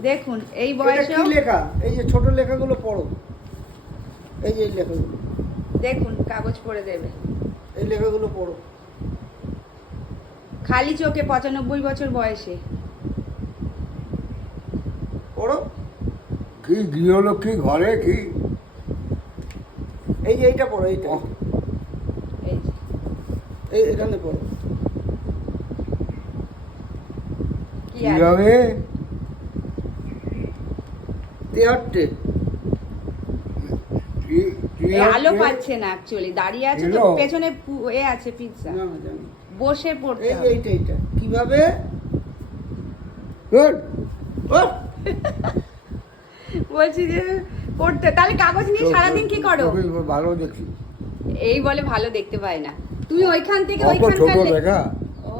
দেখুন এই বয়সে কি লেখা? এই যে ছোট লেখাগুলো পড়ো। এই যে এই লেখাগুলো। দেখুন কাগজ পড়ে দেবে। এই লেখাগুলো পড়ো। খালি চোখে পঁচানব্বই বছর বয়সে। পড়ো। কি গৃহলক্ষ্মী ঘরে কি? এই যে এইটা পড়ো এইটা। এই যে। এই এখানে পড়ো। কি আছে? আলো পাচ্ছে না অ্যাকচুয়ালি দাঁড়িয়ে আছে তো পেছনে এ আছে পিৎজা বসে পড়তে এই এইটা এইটা। কীভাবে? বলছি যে পড়তে তাহলে কাগজ নিয়ে সারাদিন কি করো? ভালো দেখছি। এই বলে ভালো দেখতে পায় না। তুমি ওইখান থেকে ওইখান দেখা। ও।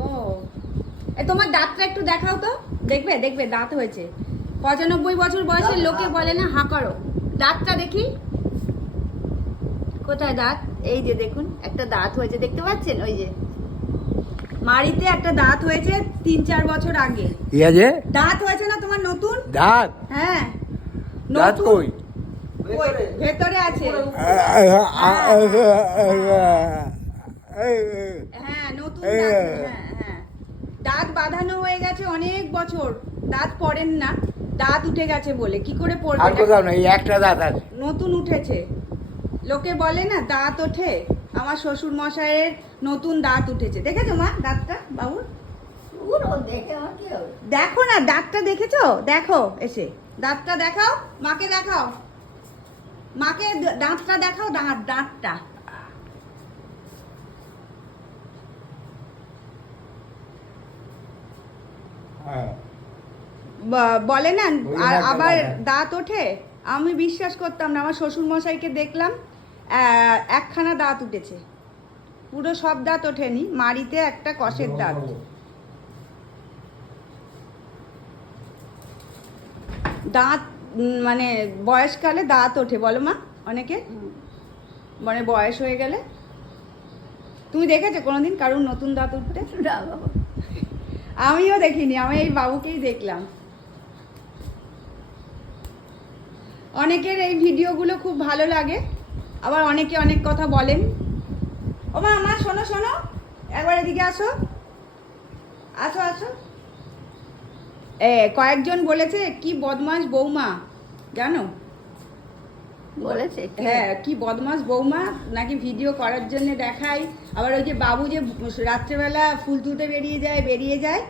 এ তোমার দাঁতটা একটু দেখাও তো। দেখবে দেখবে দাঁত হয়েছে। পঁচানব্বই বছর বয়সের লোকে বলে না হা করো। দাঁতটা দেখি। কোথায় দাঁত? এই যে দেখুন একটা দাঁত হয়েছে দেখতে পাচ্ছেন? ওই যে। মাড়িতে একটা দাঁত হয়েছে তিন চার বছর আগে। আছে? দাঁত হয়েছে না তোমার নতুন? দাঁত? হ্যাঁ। দাঁত নতুন। কই? ভেতরে আছে। হ্যাঁ নতুন দাঁত হ্যাঁ হ্যাঁ। দাঁত বাঁধানো হয়ে গেছে অনেক বছর। দাঁত পড়েন না। দাঁত উঠে গেছে বলে কি করে আর পড়বে কোথাও নেই একটা দাঁত আছে। নতুন উঠেছে। লোকে বলে না দাঁত ওঠে। আমার শ্বশুর মশাইয়ের নতুন দাঁত উঠেছে। দেখেছ মা দাঁতটা বাবুর দেখো না দাঁতটা দেখেছ? দেখো এসে। দাঁতটা দেখাও মাকে দেখাও। মাকে দাঁতটা দেখাও দাঁত দাঁতটা। হ্যাঁ। বলে না আর আবার দাঁত ওঠে আমি বিশ্বাস করতাম না আমার শ্বশুর মশাইকে দেখলাম একখানা দাঁত উঠেছে। পুরো সব দাঁত ওঠেনি মাড়িতে একটা কষের দাঁত। দাঁত মানে বয়সকালে দাঁত ওঠে বলো মা অনেকে? মানে বয়স হয়ে গেলে। তুমি দেখেছ কোনোদিন কারুর নতুন দাঁত উঠতে? আমিও দেখিনি আমি এই বাবুকেই দেখলাম। অনেকের এই ভিডিওগুলো খুব ভালো লাগে আবার অনেকে অনেক কথা বলেন। ও মা আমার শোনো শোনো একবার এদিকে আসো। আসো আসো। এ কয়েকজন বলেছে কি বদমাস বৌমা জানো? বলেছে হ্যাঁ কি বদমাস বৌমা নাকি ভিডিও করার জন্য দেখায় আবার ওই যে বাবু যে রাত্রেবেলা ফুল তুলতে বেরিয়ে যায় বেরিয়ে যায়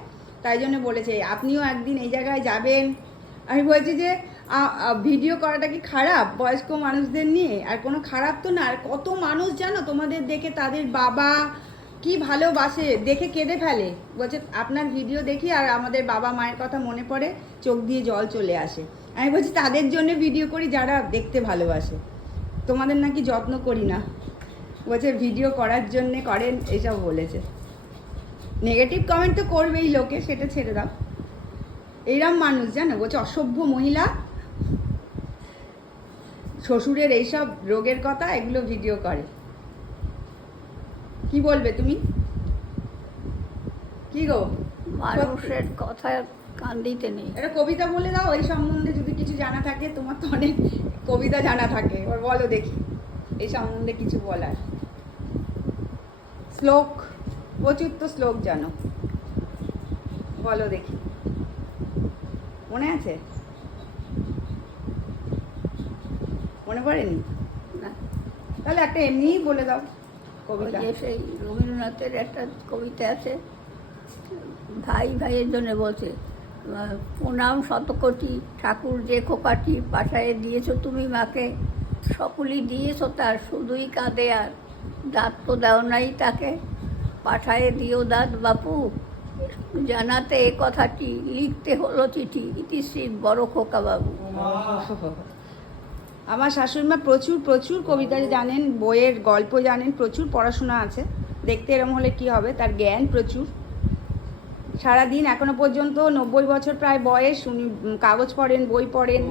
তাই জন্য বলেছে আপনিও একদিন এই জায়গায় যাবেন। আমি বলছি যে ভিডিও করাটা কি খারাপ? বয়স্ক মানুষদের নিয়ে? আর কোনো খারাপ তো না? আর কত মানুষ জানো তোমাদের দেখে তাদের বাবা কি ভালোবাসে? দেখে কেঁদে ফেলে। বলছে, আপনার ভিডিও দেখি আর আমাদের বাবা মায়ের কথা মনে পড়ে, চোখ দিয়ে জল চলে আসে। আমি বলছি, তাদের জন্য ভিডিও করি যারা দেখতে ভালোবাসে। তোমাদের নাকি যত্ন করি না। বলছে ভিডিও করার জন্যে করেন, এসব বলেছে। নেগেটিভ কমেন্ট তো করবেই লোকে, সেটা ছেড়ে দাও। এইরম মানুষ জানো? বলছে, অসভ্য মহিলা শ্বশুরের এইসব রোগের কথা এগুলো ভিডিও করে। কি বলবে তুমি? কি গো? মানুষের কথা কান দিতে নেই। একটা কবিতা বলে দাও এই সম্বন্ধে যদি কিছু জানা থাকে তোমার তো অনেক কবিতা জানা থাকে। এবার বলো দেখি এই সম্বন্ধে কিছু বলার। শ্লোক প্রচুর তো শ্লোক জানো। বলো দেখি। মনে আছে? মনে পড়েনি? না। তাহলে একটা এমনিই বলে দাও কবিতা। সেই রবীন্দ্রনাথের একটা কবিতা আছে ভাই ভাইয়ের জন্য বলছে প্রণাম শতকোটি ঠাকুর যে খোকাটি পাঠায় দিয়েছ তুমি মাকে সকলই দিয়েছ তার শুধুই কাঁদে আর দাঁত তো দাও নাই তাকে পাঠায় দিও দাঁত বাপু জানাতে এ কথাটি লিখতে হলো চিঠি ইতিশ্রী বড় খোকা বাবু আমার শাশুড়িমা প্রচুর প্রচুর কবিতা জানেন, বইয়ের গল্প জানেন, প্রচুর পড়াশোনা আছে। দেখতে এরম হলে কি হবে? তার জ্ঞান প্রচুর। সারাদিন এখনও পর্যন্ত নব্বই বছর প্রায় বয়স, উনি কাগজ পড়েন, বই পড়েন।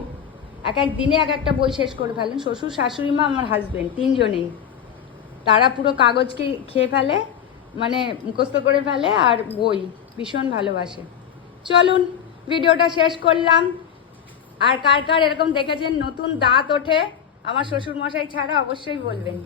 এক এক দিনে এক একটা বই শেষ করে ফেলেন। শ্বশুর শাশুড়িমা আমার হাজবেন্ড তিনজনেই। তারা পুরো কাগজকে খেয়ে ফেলে মানে মুখস্থ করে ফেলে আর বই। ভীষণ ভালোবাসে। চলুন, ভিডিওটা শেষ করলাম। আর কার কার এরকম দেখেছেন নতুন দাঁত ওঠে আমার শ্বশুরমশাই ছাড়া অবশ্যই বলবেন।